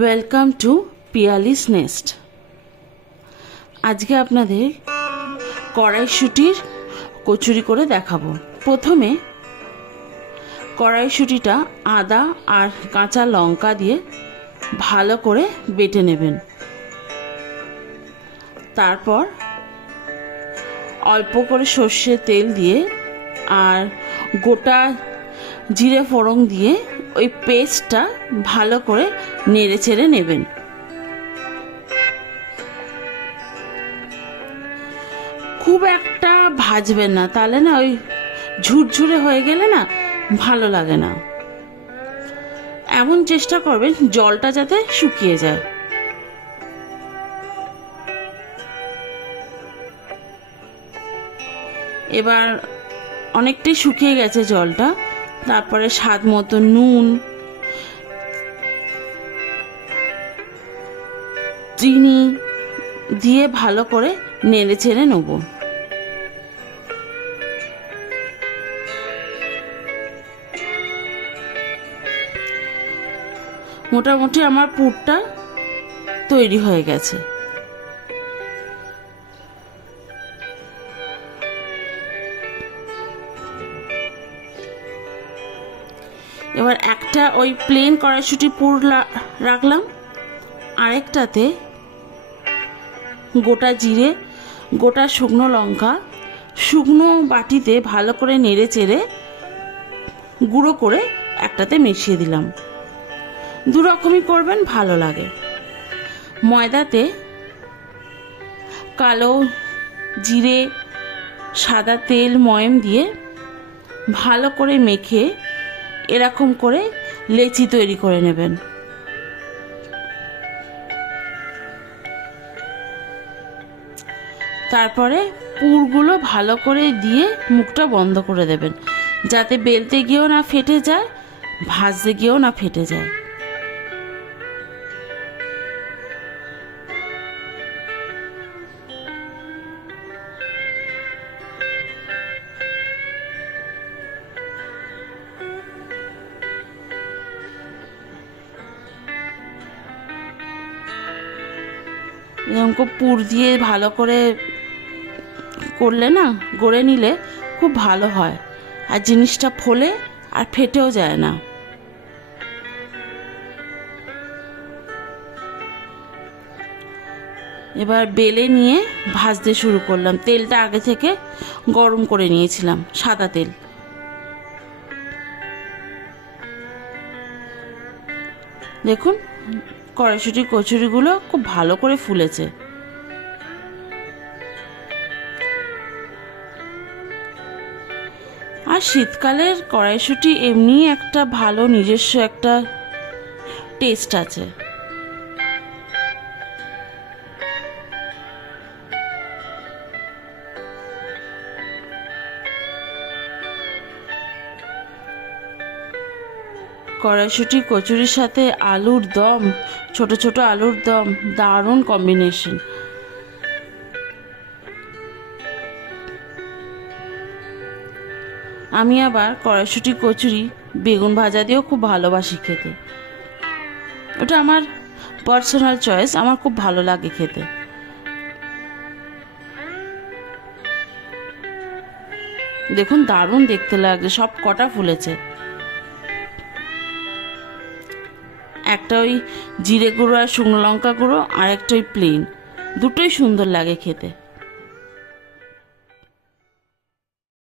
Welcome to Piyali's nest. আজকে আপনাদের কড়াইশুঁটির কচুরি করে দেখাবো। প্রথমে কড়াইশুঁটিটা আদা আর কাঁচা লঙ্কা দিয়ে ভালো করে বেটে নেবেন। তারপর অল্প করে সর্ষের তেল দিয়ে আর গোটা জিরে ফোড়ন দিয়ে ওই পেস্টটা ভালো করে নেড়ে চেড়ে নেবেন। খুব একটা ভাজবেন না, তাহলে না ওই ঝুরঝুরে হয়ে গেলে না ভালো লাগে না। এমন চেষ্টা করবেন জলটা যাতে শুকিয়ে যায়। এবার অনেকটাই শুকিয়ে গেছে জলটা। তারপরে স্বাদ মতো নুন, চিনি দিয়ে ভালো করে নেড়ে চেড়ে নেব। মোটামুটি আমার পুরটা তৈরি হয়ে গেছে। এবার একটা ওই প্লেন কড়াইশুঁটি পুর রাখলাম, আরেকটাতে গোটা জিরে, গোটা শুকনো লঙ্কা শুকনো বাটিতে ভালো করে নেড়ে চেড়ে গুঁড়ো করে একটাতে মিশিয়ে দিলাম। দু রকমই করবেন, ভালো লাগে। ময়দাতে কালো জিরে, সাদা তেল, ময়ম দিয়ে ভালো করে মেখে এরকম করে লেচি তৈরি করে নেবেন। তারপরে পুরগুলো ভালো করে দিয়ে মুখটা বন্ধ করে দেবেন, যাতে বেলতে গিয়েও না ফেটে যায়, ভাজতে গিয়েও না ফেটে যায়। এরকম পুর দিয়ে ভালো করে করলে না, গড়ে নিলে খুব ভালো হয়, আর জিনিসটা ফোলে আর ফেটেও যায় না। এবার বেলে নিয়ে ভাজতে শুরু করলাম। তেলটা আগে থেকে গরম করে নিয়েছিলাম, সাদা তেল। দেখুন কড়াইশুঁটি কচুরিগুলো খুব ভালো করে ফুলেছে। আর শীতকালের কড়াইশুঁটি এমনি একটা ভালো নিজস্ব একটা টেস্ট আছে। কড়াইশুঁটি কচুরির সাথে আলুর দম, ছোট ছোট আলুর দম, দারুণ কম্বিনেশন। আমি আবার কড়াইশুঁটি কচুরি বেগুন ভাজা দিয়েও খুব ভালোবাসি খেতে। ওটা আমার পার্সোনাল চয়েস, আমার খুব ভালো লাগে খেতে। দেখুন দারুণ দেখতে লাগছে, সব কটা ফুলেছে। একটা ওই জিরে গুঁড়ো আর শুকনো লঙ্কা গুঁড়ো, আর একটা ওই প্লেন, দুটোই সুন্দর লাগে খেতে।